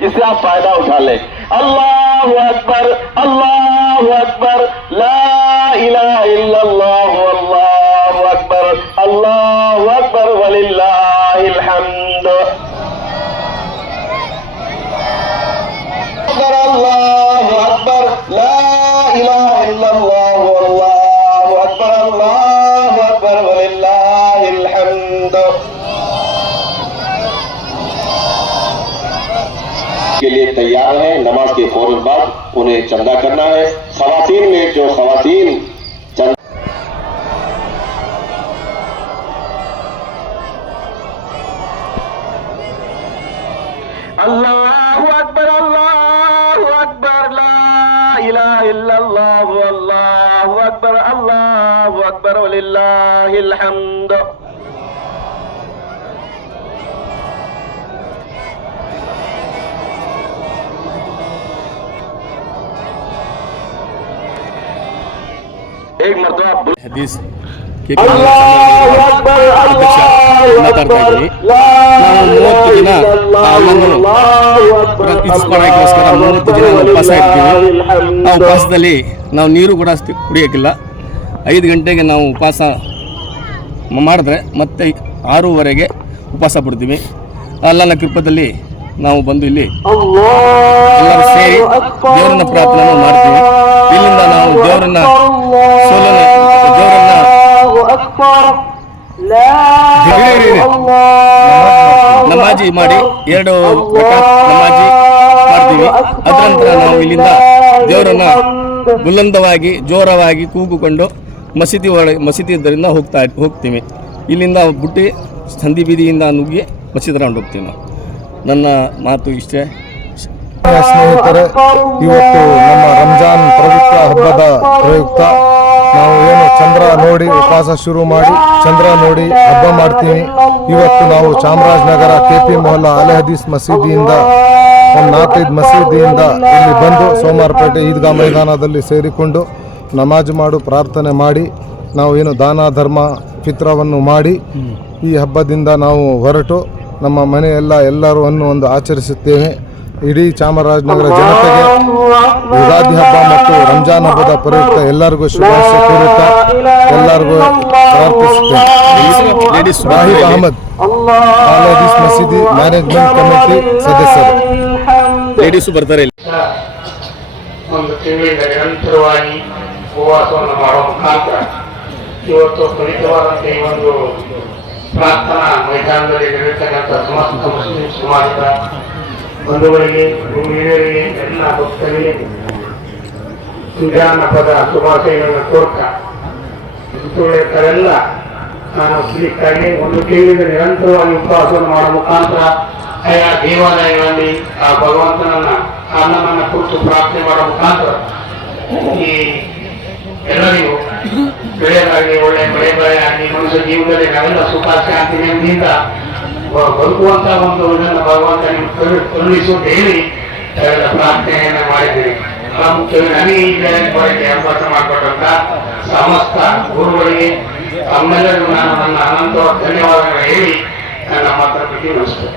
इससे आप फायदा उठा लें। अल्लाहु अकबर, अल्लाहु अकबर, ला इलाहा इल्लल्लाह, अल्लाहु अकबर, अल्लाहु अकबर, वलिल्लाहिल हम्द। अल्लाहु अकबर, ला इलाहा इल्लल्लाह, अल्लाहु अकबर, अल्लाहु अकबर, वलिल्लाहिल हम्द। के लिए तैयार है। नमाज के फौरन बाद उन्हें चंदा करना है। खवातीन में जो खवातीन अल्लाहु अकबर, अल्लाहु अकबर, ला इलाहा इल्लल्लाह, अल्लाहु अकबर, अल्लाहु अकबर, वलिल्लाहिल हम्द। एक मर्तबा हदीस ಮಾತಾಡ್ತಾ ಇದ್ದೀವಿ. ನಾವು 30 ದಿನ ಇಸ್ಕೊಳ್ಳೋಕ್ಕೋಸ್ಕರ 30 ದಿನ ಉಪವಾಸ ಇರ್ತೀವಿ. ಆ ಉಪವಾಸದಲ್ಲಿ ನಾವು ನೀರು ಕೂಡ ಕುಡಿಯೋಕ್ಕಿಲ್ಲ. 5 ಗಂಟೆಗೆ ನಾವು ಉಪವಾಸ ಮಾಡಿದ್ರೆ ಮತ್ತೆ 6:30ಗೆ ಉಪವಾಸ ಬಿಡ್ತೀವಿ. ಅಲ್ಲನ ಕೃಪದಲ್ಲಿ ನಾವು ಬಂದು ಇಲ್ಲಿ ಎಲ್ಲರೂ ಸೇರಿ ದೇವರನ್ನ ಪ್ರಾರ್ಥನೆ ಮಾಡ್ತೀವಿ. ಇಲ್ಲಿಂದ ನಾವು ದೇವರನ್ನ ನಮಾಜಿ ಮಾಡಿ 2 ನಮಾಜಿ ಮಾಡ್ತೀವಿ. ಅದರ ನಂತರ ನಾವು ಇಲ್ಲಿಂದ ದೇವರನ್ನ ಬುಲಂದವಾಗಿ ಜೋರವಾಗಿ ಕೂಗುಕೊಂಡು ಮಸೀದಿ ಇದರಿಂದ ಹೋಗ್ತೀವಿ. ಇಲ್ಲಿಂದ ಬುಟ್ಟಿ ಸಂಧಿ ಬೀದಿಯಿಂದ ನುಗ್ಗಿ ಮಸೀದಿ ರೌಂಡ್ ಹೋಗ್ತೀವಿ. ನಾವು ನನ್ನ ಮಾತು ಇಷ್ಟೇ. ಸ್ನೇಹಿತರೆ, ಇವತ್ತು ನಮ್ಮ ರಂಜಾನ್ ಪವಿತ್ರ ಹಬ್ಬದ ಪ್ರಯುಕ್ತ ನಾವು ಏನು ಚಂದ್ರ ನೋಡಿ ಉಪವಾಸ ಶುರು ಮಾಡಿ ಚಂದ್ರ ನೋಡಿ ಹಬ್ಬ ಮಾಡ್ತೀವಿ. ಇವತ್ತು ನಾವು ಚಾಮರಾಜನಗರ KP ಮೊಹಲ್ಲಾ ಅಲೆ ಹದೀಸ್ ಮಸೀದಿಯಿಂದ ಒಂದು 4-5 ಮಸೀದಿಯಿಂದ ಇಲ್ಲಿ ಬಂದು ಸೋಮವಾರಪೇಟೆ ಈದ್ಗಾ ಮೈದಾನದಲ್ಲಿ ಸೇರಿಕೊಂಡು ನಮಾಜ್ ಪ್ರಾರ್ಥನೆ ಮಾಡಿ ನಾವು ಏನು ದಾನ ಧರ್ಮ ಫಿತ್ರವನ್ನು ಮಾಡಿ ಈ ಹಬ್ಬದಿಂದ ನಾವು ಹೊರಟು ನಮ್ಮ ಎಲ್ಲರೂ ಒಂದು ಆಚರಿಸುತ್ತೇವೆ. ಇಡೀ ಚಾಮರಾಜನಗರ ಜನತೆಗೆ ಯುಗಾದಿ ಹಬ್ಬ ಮತ್ತು ರಂಜಾನ್ ಹಬ್ಬದ ಪ್ರಯುಕ್ತ ಎಲ್ಲರಿಗೂ ಶುಭಾಶಯ ಕೋರುತ್ತಾ ಎಲ್ಲರಿಗೂ ಪ್ರಾರ್ಥಿಸುತ್ತೇನೆ. ರಾಹಿಬ್ ಅಹಮದ್, ಅಲ್ ಹದೀಸ್ ಮಸೀದಿ ಮ್ಯಾನೇಜ್ಮೆಂಟ್ ಕಮಿಟಿ ಸದಸ್ಯರು. ಲೇಡೀಸು ಬರ್ತಾರೆ. ಒಂದು ತಿಂಗಳಿಂದ ನಿರಂತರವಾಗಿ ಉಪವಾಸವನ್ನು ಮಾಡುವ ಮುಖಾಂತರ ಇವತ್ತು ಪವಿತ್ರವಾದಂಥ ಈ ಒಂದು ಪ್ರಾರ್ಥನಾ ಮೈದಾನದಲ್ಲಿ ನಡೆಯತಕ್ಕಂಥ ಸಮಸ್ತ ಮುಸ್ಲಿಂ ಸಮಾಜದ ಬಂಧುಗಳಿಗೆ, ಹಿರಿಯರಿಗೆ, ಎಲ್ಲ ಭಕ್ತರಿಗೆ ರಂಜಾನ್ ಹಬ್ಬದ ಶುಭಾಶಯಗಳನ್ನು ಕೋರ್ತಾ ತರೆಲ್ಲ ನಾನು ಸಿಕ್ಕಾಗಿ ಒಂದು ತಿಂಗಳಿಂದ ನಿರಂತರವಾಗಿ ಉಪವಾಸವನ್ನು ಮಾಡುವ ಮುಖಾಂತರ ಆಯಾ ದೇವಾಲಯಗಳಲ್ಲಿ ಆ ಭಗವಂತನನ್ನ ಅನ್ನವನ್ನು ಕುರಿತು ಪ್ರಾರ್ಥನೆ ಮಾಡುವ ಮುಖಾಂತರ ಈ ಎಲ್ಲರಿಗೂ ಬೆಳೆಯಾಗಲಿ, ಒಳ್ಳೆ ಬೆಳೆ ಆಗಲಿ, ಮನುಷ್ಯ ಜೀವನದಲ್ಲಿ ನಾವೆಲ್ಲ ಸುಖ ಶಾಂತಿ ನೆಮ್ಮದಿಯಿಂದ ಬದುಕುವಂತ ಒಂದು ಇದನ್ನು ಭಗವಂತ ಕರುಣಿಸು ಹೇಳಿ ಪ್ರಾರ್ಥನೆಯನ್ನ ಮಾಡಿದ್ದೀವಿ. ಮುಖ್ಯವಾಗಿ ನನಗೆ ಈ ಜಯಂತಿ ಅವಕಾಶ ಮಾಡಿಕೊಟ್ಟಂತ ಸಮಸ್ತ ಗುರುಗಳಿಗೆ ತಮ್ಮೆಲ್ಲರಿಗೂ ನಾನು ನನ್ನ ಅನಂತವಾದ ಧನ್ಯವಾದಗಳು ಹೇಳಿ ನನ್ನ ಮಾತ್ರ ಮುಗಿಸ್ತೇನೆ.